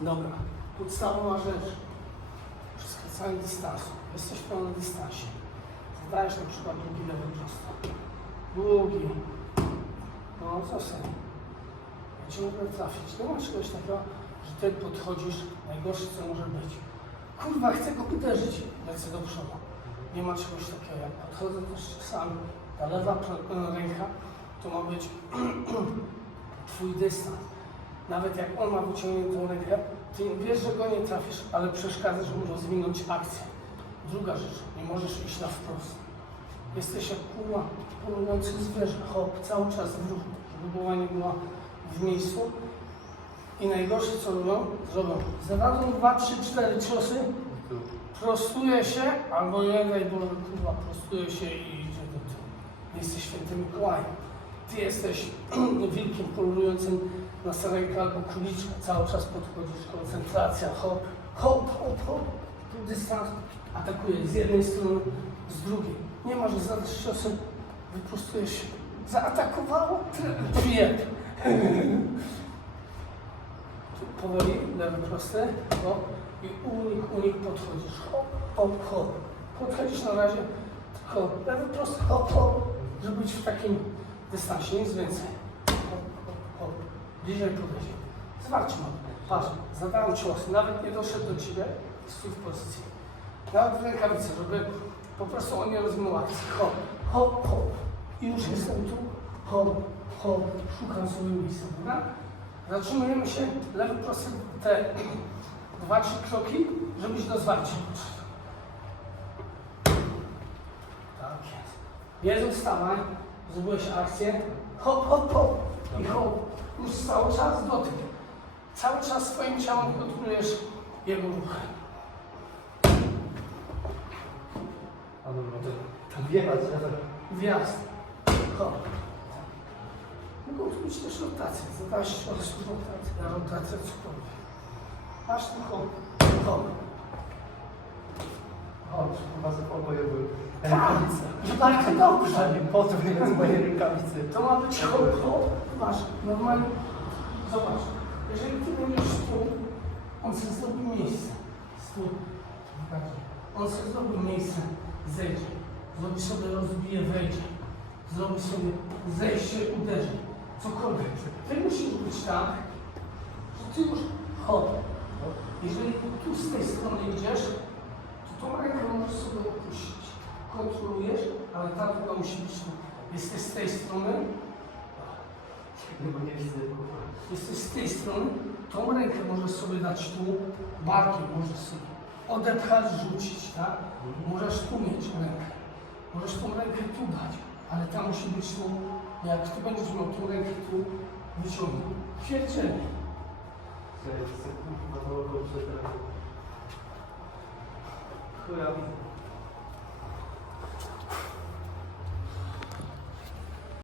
Dobra, podstawowa rzecz. Przy skracaniu dystansu. Jesteś w dystansie. Zadajesz na przykład długi lewy prosto. Długi. No, zostań. Ja cię mogę trafić. Nie ma czegoś takiego, że ty podchodzisz, najgorsze co może być. Kurwa, chcę go uderzyć. Lecę do przodu. Nie ma czegoś takiego. Jak podchodzę też czasami, ta lewa ręka to ma być twój dystans. Nawet jak on ma wyciągniętą rękę, ty wiesz, że go nie trafisz, ale przeszkadzasz mu rozwinąć akcję. Druga rzecz, nie możesz iść na wprost. Jesteś jak kurwa polujący zwierzę, hop, cały czas w ruchu, żeby głowa nie była w miejscu. I najgorsze co robią, zrobią, zadadzą dwa, trzy, cztery ciosy, prostuje się, albo daj Boże, kurwa, prostuje się i idzie do tyłu. Jesteś świętym Mikołajem. Ty jesteś wilkiem polującym na sarenkę albo. Cały czas podchodzisz, koncentracja, hop, hop, hop, hop. Tu dystans atakuje z jednej strony, z drugiej. Nie ma, że zadasz ciosem, wyprostujesz się. Zaatakowało. Tu powoli, lewy prosty, hop. I unik, unik podchodzisz, hop, hop, hop. Podchodzisz na razie, tylko lewy prosty, hop, hop, żeby być w takim dystansie, nic więcej. Bliżej podejść. Zwarcie mam. Patrz, zadałem cios, nawet nie doszedł do ciebie, stój w pozycji. Nawet w rękawicy, żeby po prostu on nie rozwinął akcji. Hop, hop, hop. I już jestem tu. Hop, hop. Szukam sobie miejsca, dobra? Zatrzymujemy się, lewy prosty, te dwa, trzy kroki, żebyś do zwarcia. Tak jest. Jezu, wstawaj, zrobiłeś akcję, hop, hop, hop i hop. Już cały czas dotyk. Cały czas swoim ciałem kontrolujesz jego ruchy. A dobra, to tam wjechać, ja. Wjazd. Hop. Mogą tu być też rotacje. Zadałeś rotację, na rotację cokolwiek. Masz tu hop, O, chyba były Tak, bardzo dobrze. Ale po to więc moje rękawice. To ma być hop. Masz, normalnie. Zobacz, jeżeli ty będziesz tu, on sobie zrobi miejsce. Stół. On sobie zrobi miejsce, zejdzie. Zrobi sobie, rozbije, wejdzie. Zrobi sobie zejście, uderzy. Cokolwiek. Ty musisz być tak, że ty już hop. Jeżeli tu z tej strony idziesz, to tą rękę możesz sobie opuścić. Kontrolujesz, ale ta druga musi być tu. Jesteś z tej strony, bo nie widzę. jesteś z tej strony, tą rękę możesz sobie dać tu, barkiem możesz sobie odepchać, rzucić, tak? Możesz tu mieć rękę. Możesz tą rękę tu dać, ale ta musi być tu. Jak ty będziesz miał tą rękę tu, wyciągnij. Twierdzenie. Chyba to dobrze teraz. Chuja widzę.